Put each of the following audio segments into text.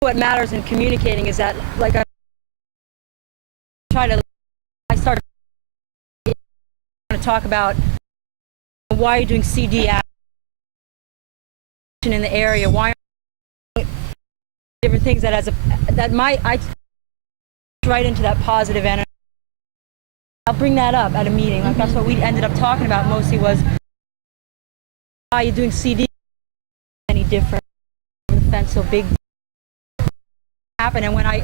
what matters in communicating is that, like, I started to talk about why you're doing CD action in the area, why different things I right into that positive energy. I'll bring that up at a meeting. Like, that's what we ended up talking about mostly, was why you're doing CD any different. The fence so big happen, and when I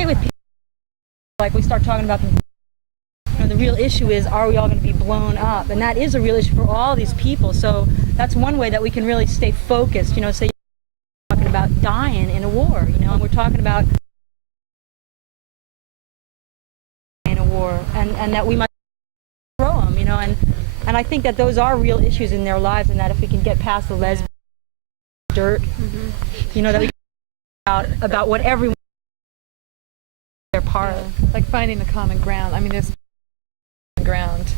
sit with people, like, we start talking about the real issue is, are we all going to be blown up? And that is a real issue for all these people. So that's one way that we can really stay focused. Say, we're talking about dying in a war, and we're talking about in a war, and that we might throw them, and I think that those are real issues in their lives, and that if we can get past the lesbian dirt, that we can about what everyone they're part of. Like finding the common ground. I mean, there's ground.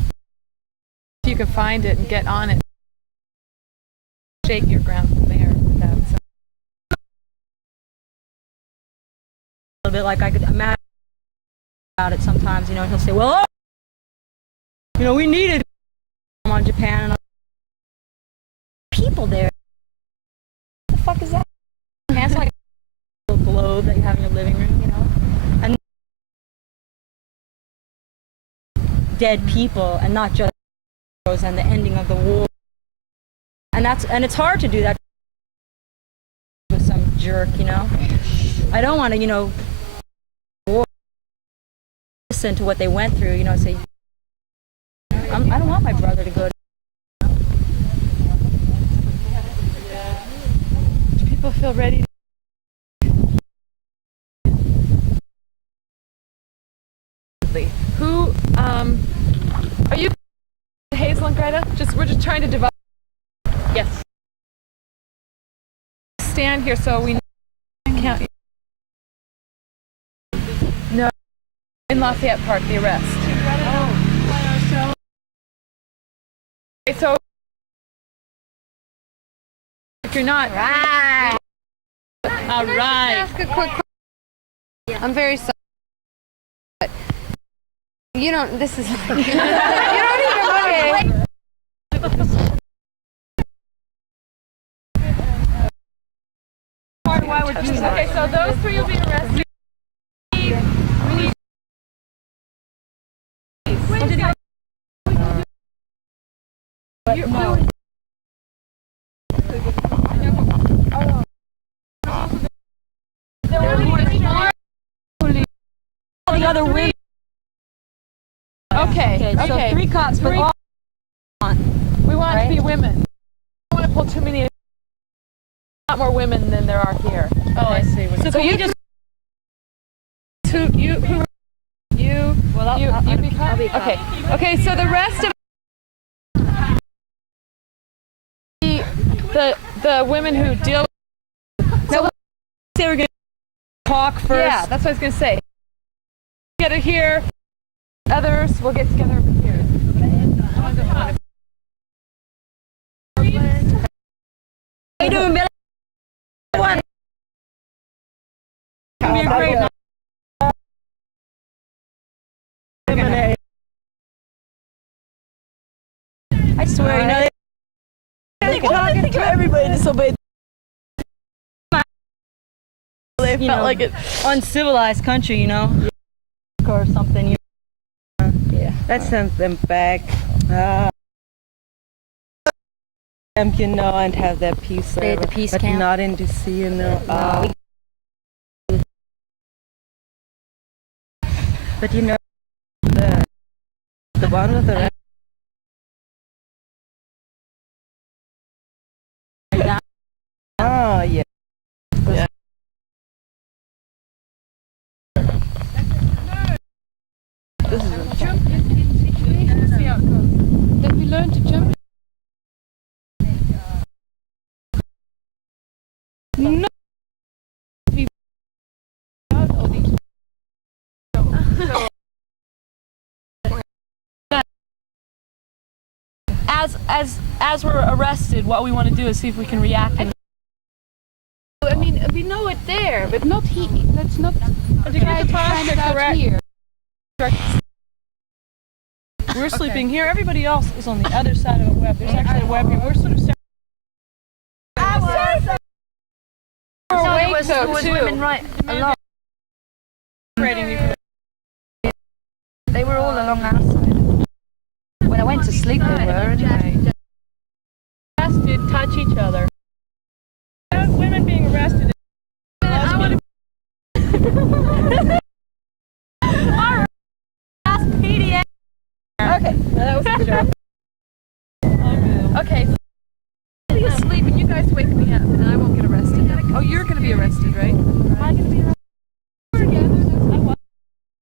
If you can find it and get on it, shake your ground from there. That's a little bit like I could imagine about it sometimes, and he'll say, well, we needed on Japan and people there. What the fuck is that? It's like a little globe that you have in your living room, and dead people, and not just and the ending of the war. And it's hard to do that with some jerk, I don't want to, listen to what they went through, say, I don't want my brother to go to. Do people feel ready? Who, are you Hazel and Greta? We're just trying to develop. Yes. Stand here so we count you. No. In Lafayette Park, the arrest. Oh. Okay, so if you're not. Right. All right. Ask a quick question. I'm very sorry. But you don't. This is. You don't even. Okay. Why would you? Okay, so those three will be arrested. The other women. Okay. So 3 cops, but all we want right? to be women. I don't want to pull too many. A lot more women than there are here. Oh, I see. So you just you well, you I'll be cop? be cop. Okay. So the rest of the women who deal. So they were going to talk first. Yeah, that's what I was going to say. Together here. Others will get together over here. How you doing, Billy? What? Give me a great night. I swear, they talking to everybody disobeyed. They felt like an uncivilized country, or something. Yeah, let's send them back. And have their peace Stay at the peace but camp. not in DC, But the one with the oh yeah. This is Jump in situations, see how it goes. Did we learn to jump? No. As we're arrested, what we want to do is see if we can react. We know it there, but not here. Let's not To get the posture correct, here. we're sleeping here. Everybody else is on the other side of the web. There's actually a web here. We're sort of We're awake though, too. women right along. separating you. They were all along our side. When I went to sleep, they were anyway. Arrested, touch each other. Women being arrested. Okay, that was a joke. Okay, I'll be asleep and you guys wake me up and I won't get arrested. Oh, you're going to be arrested, right? Am I going to be arrested?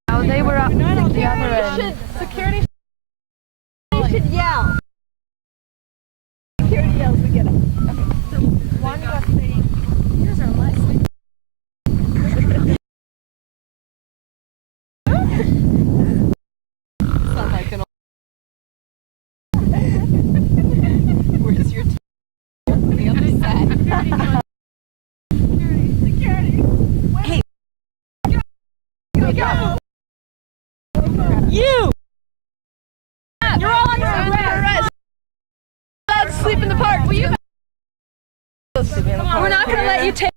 Oh, they were up at the other end. Security should yell. Security yells, we get up. Okay, so one of us saying, here's our lesson. Sounds like an Where's your team? The other side. Security. Hey. Go. You! You're all under arrest. Allowed to sleep in the park. Will you? We're not going to let you take.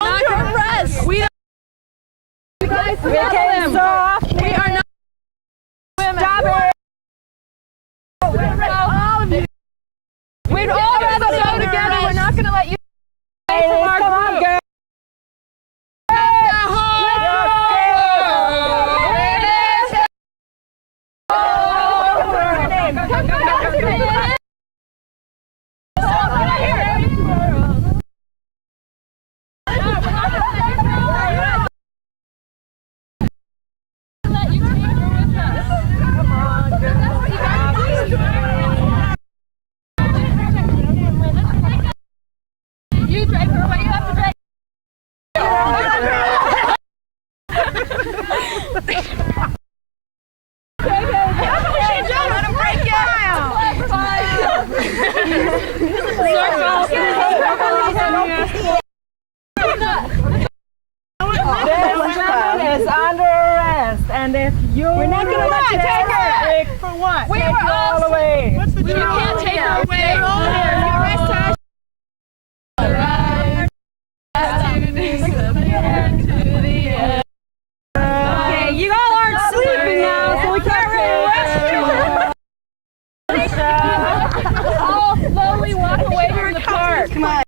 Under arrest. We don't. You guys stop soft. We are not. Women. Stop it. All of you. We'd all rather go together. We're not going to let you. Hey, come on, girl. You drag her away. You have to drag. Is under arrest, and if you We're not going to let you take her. for what? We Take were her all all away. What's the joke? You can't take her away. We're all here. Arrest her. Okay, you all aren't sleeping now, so we can't really arrest you. All slowly walk away from the park. Come on.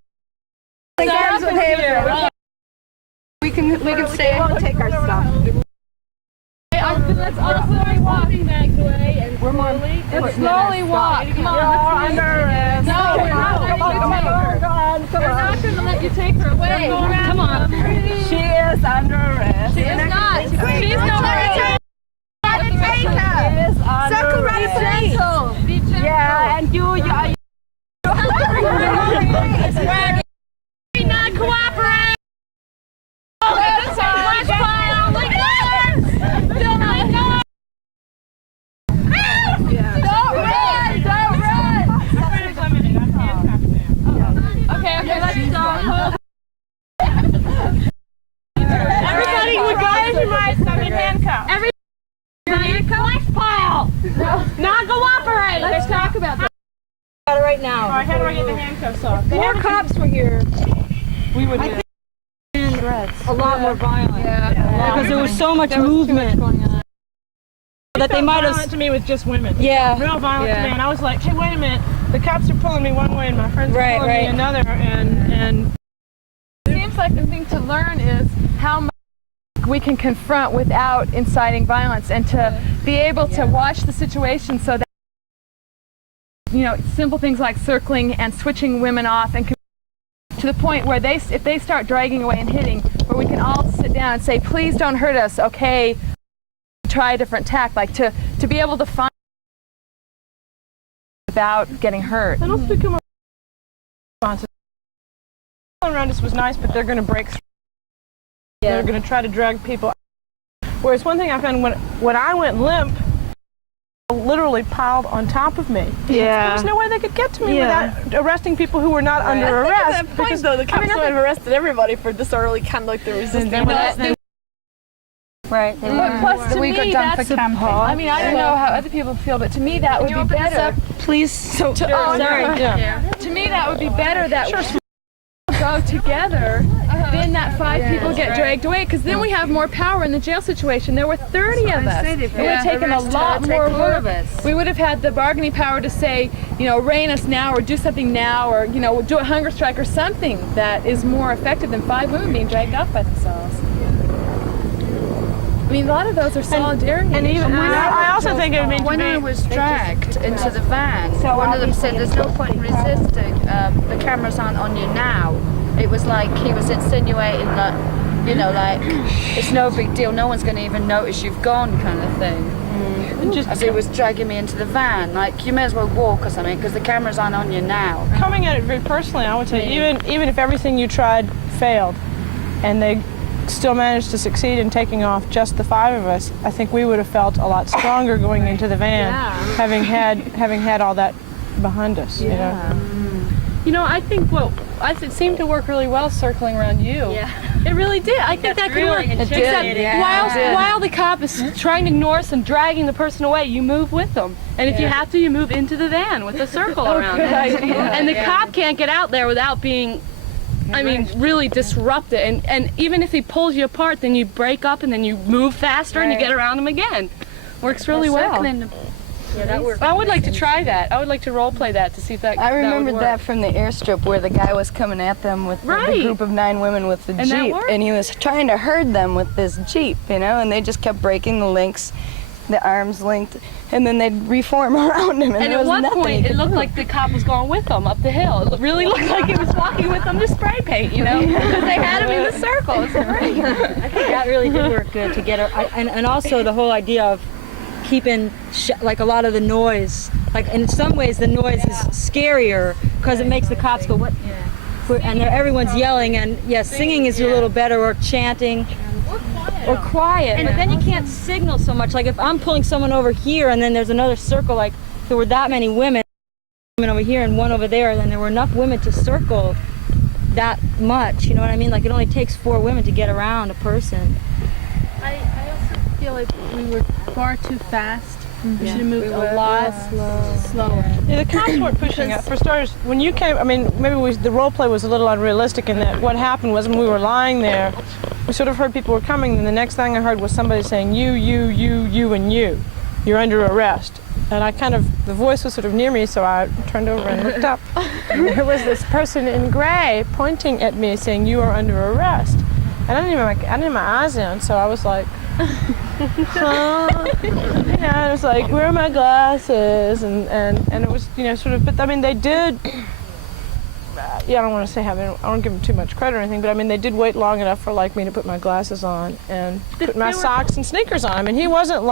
We can stay. Won't take our stuff. Let's all slowly walk bags away and let's slowly walk. Come on, let's Under arrest. No, we're not going to let you take her away. Come on. She is under arrest. She is not. She's not. She is under arrest. Be gentle. Yeah, and you are. Not cooperate. Oh, that's a brush pile. Like this. Don't run. Don't run. Okay, let's stop. Everybody, you guys, you might be handcuffed. Everybody, brush pile. Not cooperate. Let's talk about that. Right now. All right, how do I get the handcuffs off? More cops were here. We would A lot more violent. Yeah. Because there was so much movement that they might have. Violent to me with just women. Yeah. Real violent to me, and I was like, hey, wait a minute. The cops are pulling me one way, and my friends are pulling me another, and it seems like the thing to learn is how much we can confront without inciting violence, and to be able to watch the situation so that, you know, simple things like circling and switching women off, and to the point where if they start dragging away and hitting, where we can all sit down and say, please don't hurt us, okay, try a different tack, like to be able to find without getting hurt. And also become a responsive. Around us was nice, but they're going to break through. Yeah. They're going to try to drag people. Whereas one thing I found when I went limp, literally piled on top of me. Yeah. There was no way they could get to me without arresting people who were not under arrest. At that point, though, the cops would have arrested everybody for disorderly conduct or resisting arrest. Right. But plus, to me, that's I mean, I don't know how other people feel, but to me, that would be better. Please. So, sorry. To me, that would be better that we go together, then that 5 people get dragged away, because then we have more power in the jail situation. There were 30 of us. It would have taken a lot more work. We would have had the bargaining power to say, you know, arraign us now or do something now, or, you know, do a hunger strike or something that is more effective than 5 women being dragged off by themselves. I mean, a lot of those are solidarity. And even I also think it would mean when I was dragged into the van, one of them said, "There's no point in resisting. The cameras aren't on you now." It was like he was insinuating that, you know, like it's no big deal. No one's going to even notice you've gone, kind of thing. As he was dragging me into the van, like you may as well walk or something because the cameras aren't on you now. Coming at it very personally, I would say even if everything you tried failed, and they still managed to succeed in taking off just the 5 of us, I think we would have felt a lot stronger going into the van, having had all that behind us. You know? You know, I think it seemed to work really well circling around you. Yeah. It really did. I think that could work. Except while the cop is trying to ignore us and dragging the person away, you move with them. And if you have to, you move into the van with a circle around it. And the cop can't get out there without being, I mean, really disrupt it. And even if he pulls you apart, then you break up and then you move faster and you get around him again. Works really well. Yeah, that works. I would like to try that. I would like to role play that to see if that I remembered that would work. that from the airstrip where the guy was coming at them with the group of 9 women with the And that Jeep. worked? And he was trying to herd them with this Jeep, you know, and they just kept breaking the links, the arms linked, and then they'd reform around him. And, And there at was one nothing point, he it could looked do. like the cop was going with them up the hill. It really looked like he was walking with them to spray paint, you know, because they had him in the circle. It's great. I think that really did work good to get her, and also the whole idea of keeping like a lot of the noise. Like in some ways, the noise is scarier because it makes the cops go what? And everyone's yelling, and singing is a little better, or chanting, or quiet. But then you can't signal so much. Like if I'm pulling someone over here, and then there's another circle, like if there were that many women over here and one over there, then there were enough women to circle that much. You know what I mean? Like it only takes 4 women to get around a person. I also feel like we were far too fast. We should have moved a lot slower. Yeah, the cops weren't pushing up. For starters, when you came, I mean, maybe the role play was a little unrealistic in that what happened was when we were lying there, we sort of heard people were coming, and the next thing I heard was somebody saying, you, and you. You're under arrest. And I the voice was sort of near me, so I turned over and looked up. And there was this person in gray pointing at me saying, you are under arrest. And I didn't have my eyes in, so I was like, huh? I was like, where are my glasses? And it was, sort of, but I mean, they did, I don't want to say I don't give them too much credit or anything, but I mean, they did wait long enough for me to put my glasses on and put my socks and sneakers on. I mean, they weren't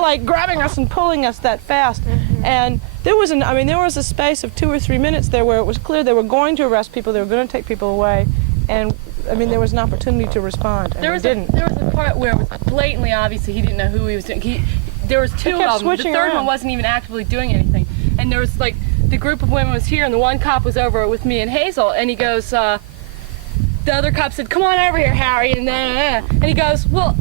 like grabbing us and pulling us that fast. And there was a space of 2 or 3 minutes there where it was clear they were going to arrest people, they were going to take people away, and I mean, there was an opportunity to respond, and There was a part where it was blatantly obvious that he didn't know who he was doing. There was 2 of them. The third one wasn't even actively doing anything. And there was the group of women was here, and the one cop was over with me and Hazel, and he goes, the other cop said, come on over here, Harry, and he goes, well,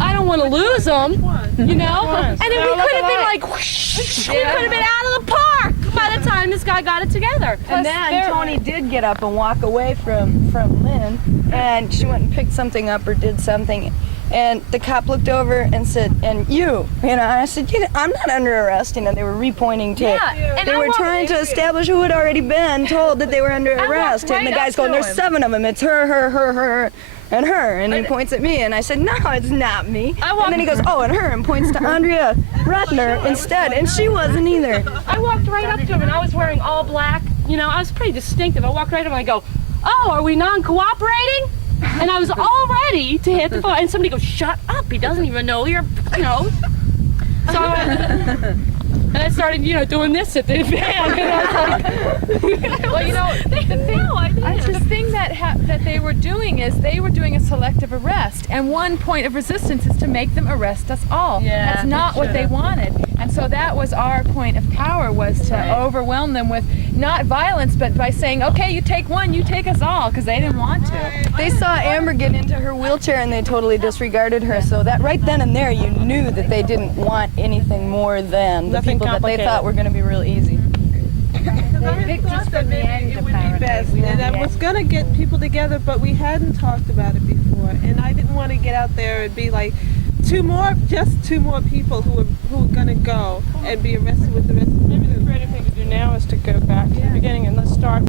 I don't want to lose them, you know? And then we could have been whoosh, we could have been out of the park by the time this guy got it together. And then Tony did get up and walk away from Lynn, and she went and picked something up or did something, and the cop looked over and said, and and I said, I'm not under arrest. They were repointing to, they were trying to establish who had already been told that they were under arrest, and the guy's going, there's 7 of them, it's her, and her, and he points at me, and I said, no, it's not me. And then he goes, oh, and her, and points to Andrea Rutner instead, and she wasn't either. I walked right up to him, and I was wearing all black. I was pretty distinctive. I walked right up, and I go, oh, are we non-cooperating? And I was all ready to hit the phone, and somebody goes, shut up, he doesn't even know you're, So And I started, doing this at the van. And I was like, Well, the thing that they were doing is they were doing a selective arrest, and one point of resistance is to make them arrest us all. Yeah, That's not what they wanted, and so that was our point of power, was to overwhelm them with not violence, but by saying, okay, you take one, you take us all, because they didn't want to. They saw Amber get into her wheelchair and they totally disregarded her. So that right then and there, you knew that they didn't want anything more than the Nothing people that they complicated. thought were going to be real easy. I thought that maybe it would be best, and I was gonna get people together, but we hadn't talked about it before, and I didn't want to get out there and be like, just two more people who are gonna go and be arrested with the rest of the Maybe the greater thing to do now is to go back to the beginning and let's start